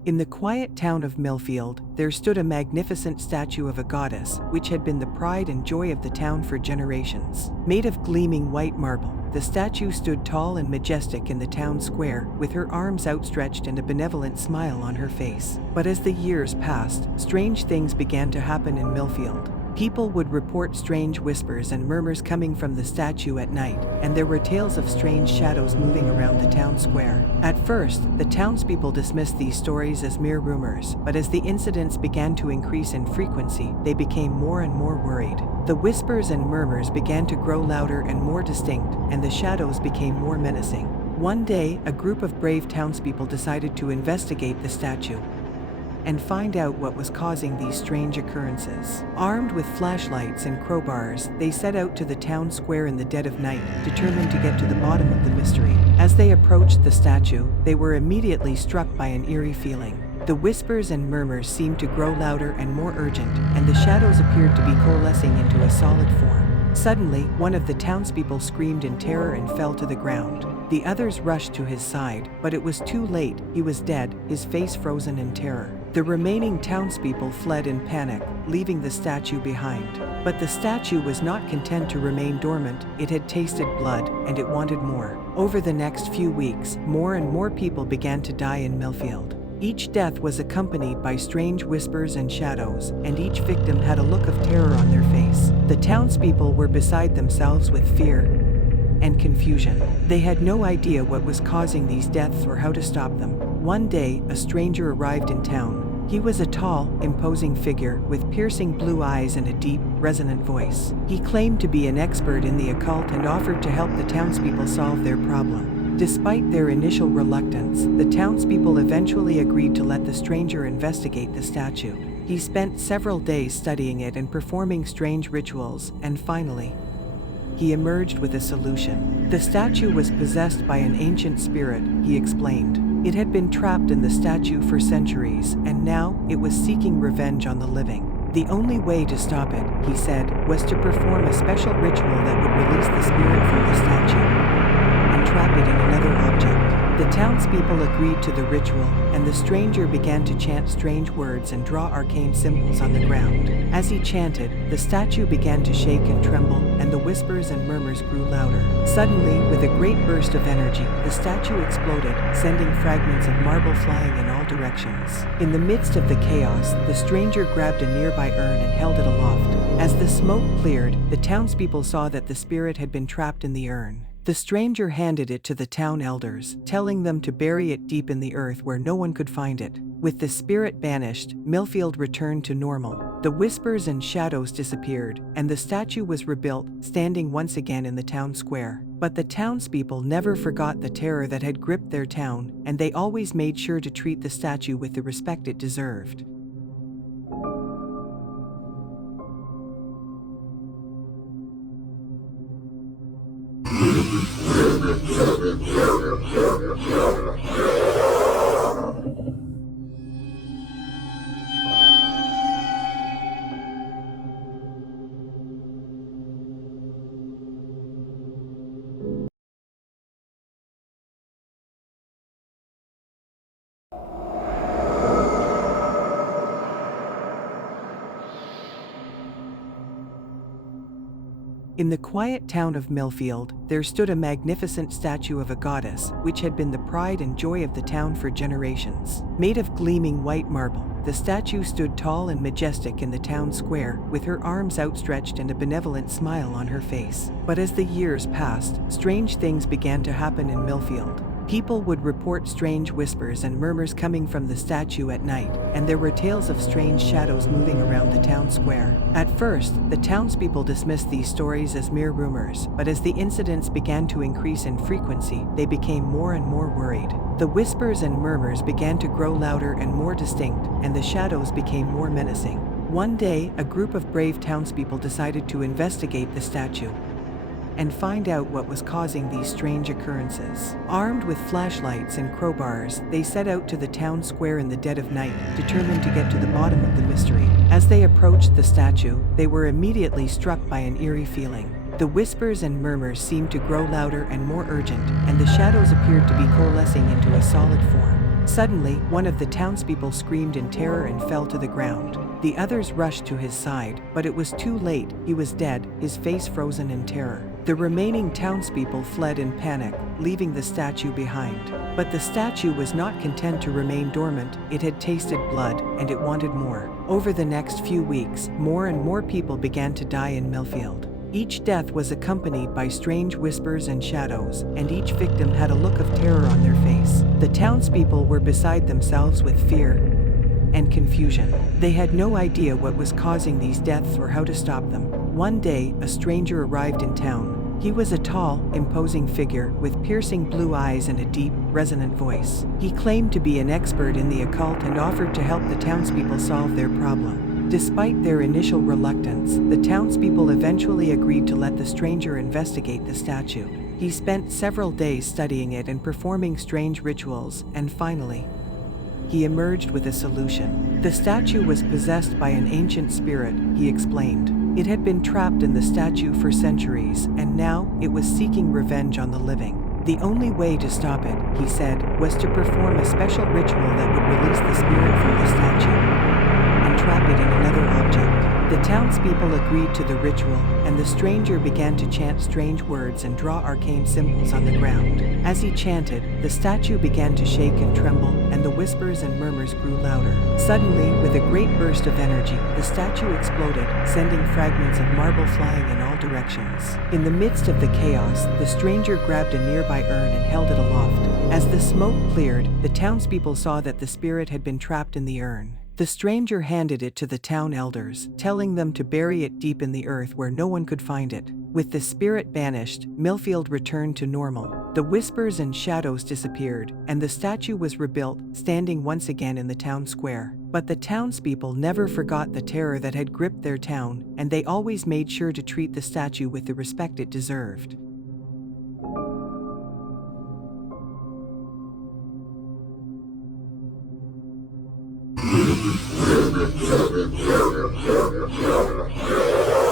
In the quiet town of Millfield, there stood a magnificent statue of a goddess, which had been the pride and joy of the town for generations. Made of gleaming white marble, the statue stood tall and majestic in the town square, with her arms outstretched and a benevolent smile on her face. But as the years passed, strange things began to happen in Millfield. People would report strange whispers and murmurs coming from the statue at night, and there were tales of strange shadows moving around the town square. At first, the townspeople dismissed these stories as mere rumors, but as the incidents began to increase in frequency, they became more and more worried. The whispers and murmurs began to grow louder and more distinct, and the shadows became more menacing. One day, a group of brave townspeople decided to investigate the statue and find out what was causing these strange occurrences. Armed with flashlights and crowbars, they set out to the town square in the dead of night, determined to get to the bottom of the mystery. As they approached the statue, they were immediately struck by an eerie feeling. The whispers and murmurs seemed to grow louder and more urgent, and the shadows appeared to be coalescing into a solid form. Suddenly, one of the townspeople screamed in terror and fell to the ground. The others rushed to his side, but it was too late. He was dead, his face frozen in terror. The remaining townspeople fled in panic, leaving the statue behind. But the statue was not content to remain dormant. It had tasted blood, and it wanted more. Over the next few weeks, more and more people began to die in Millfield. Each death was accompanied by strange whispers and shadows, and each victim had a look of terror on their face. The townspeople were beside themselves with fear and confusion. They had no idea what was causing these deaths or how to stop them. One day, a stranger arrived in town. He was a tall, imposing figure with piercing blue eyes and a deep, resonant voice. He claimed to be an expert in the occult and offered to help the townspeople solve their problem. Despite their initial reluctance, the townspeople eventually agreed to let the stranger investigate the statue. He spent several days studying it and performing strange rituals, and finally, he emerged with a solution. The statue was possessed by an ancient spirit, he explained. It had been trapped in the statue for centuries, and now it was seeking revenge on the living. The only way to stop it, he said, was to perform a special ritual that would release the spirit from the statue and trap it in another object. The townspeople agreed to the ritual, and the stranger began to chant strange words and draw arcane symbols on the ground. As he chanted, the statue began to shake and tremble, and the whispers and murmurs grew louder. Suddenly, with a great burst of energy, the statue exploded, sending fragments of marble flying in all directions. In the midst of the chaos, the stranger grabbed a nearby urn and held it aloft. As the smoke cleared, the townspeople saw that the spirit had been trapped in the urn. The stranger handed it to the town elders, telling them to bury it deep in the earth where no one could find it. With the spirit banished, Millfield returned to normal. The whispers and shadows disappeared, and the statue was rebuilt, standing once again in the town square. But the townspeople never forgot the terror that had gripped their town, and they always made sure to treat the statue with the respect it deserved. In the quiet town of Millfield, there stood a magnificent statue of a goddess, which had been the pride and joy of the town for generations. Made of gleaming white marble, the statue stood tall and majestic in the town square, with her arms outstretched and a benevolent smile on her face. But as the years passed, strange things began to happen in Millfield. People would report strange whispers and murmurs coming from the statue at night, and there were tales of strange shadows moving around the town square. At first, the townspeople dismissed these stories as mere rumors, but as the incidents began to increase in frequency, they became more and more worried. The whispers and murmurs began to grow louder and more distinct, and the shadows became more menacing. One day, a group of brave townspeople decided to investigate the statue and find out what was causing these strange occurrences. Armed with flashlights and crowbars, they set out to the town square in the dead of night, determined to get to the bottom of the mystery. As they approached the statue, they were immediately struck by an eerie feeling. The whispers and murmurs seemed to grow louder and more urgent, and the shadows appeared to be coalescing into a solid form. Suddenly, one of the townspeople screamed in terror and fell to the ground. The others rushed to his side, but it was too late. He was dead, his face frozen in terror. The remaining townspeople fled in panic, leaving the statue behind. But the statue was not content to remain dormant. It had tasted blood, and it wanted more. Over the next few weeks, more and more people began to die in Millfield. Each death was accompanied by strange whispers and shadows, and each victim had a look of terror on their face. The townspeople were beside themselves with fear and confusion. They had no idea what was causing these deaths or how to stop them. One day, a stranger arrived in town. He was a tall, imposing figure with piercing blue eyes and a deep, resonant voice. He claimed to be an expert in the occult and offered to help the townspeople solve their problem. Despite their initial reluctance, the townspeople eventually agreed to let the stranger investigate the statue. He spent several days studying it and performing strange rituals, and finally, he emerged with a solution. The statue was possessed by an ancient spirit, he explained. It had been trapped in the statue for centuries, and now it was seeking revenge on the living. The only way to stop it, he said, was to perform a special ritual that would release the spirit from the statue and trap it in another object. The townspeople agreed to the ritual, and the stranger began to chant strange words and draw arcane symbols on the ground. As he chanted, the statue began to shake and tremble, and the whispers and murmurs grew louder. Suddenly, with a great burst of energy, the statue exploded, sending fragments of marble flying in all directions. In the midst of the chaos, the stranger grabbed a nearby urn and held it aloft. As the smoke cleared, the townspeople saw that the spirit had been trapped in the urn. The stranger handed it to the town elders, telling them to bury it deep in the earth where no one could find it. With the spirit banished, Millfield returned to normal. The whispers and shadows disappeared, and the statue was rebuilt, standing once again in the town square. But the townspeople never forgot the terror that had gripped their town, and they always made sure to treat the statue with the respect it deserved.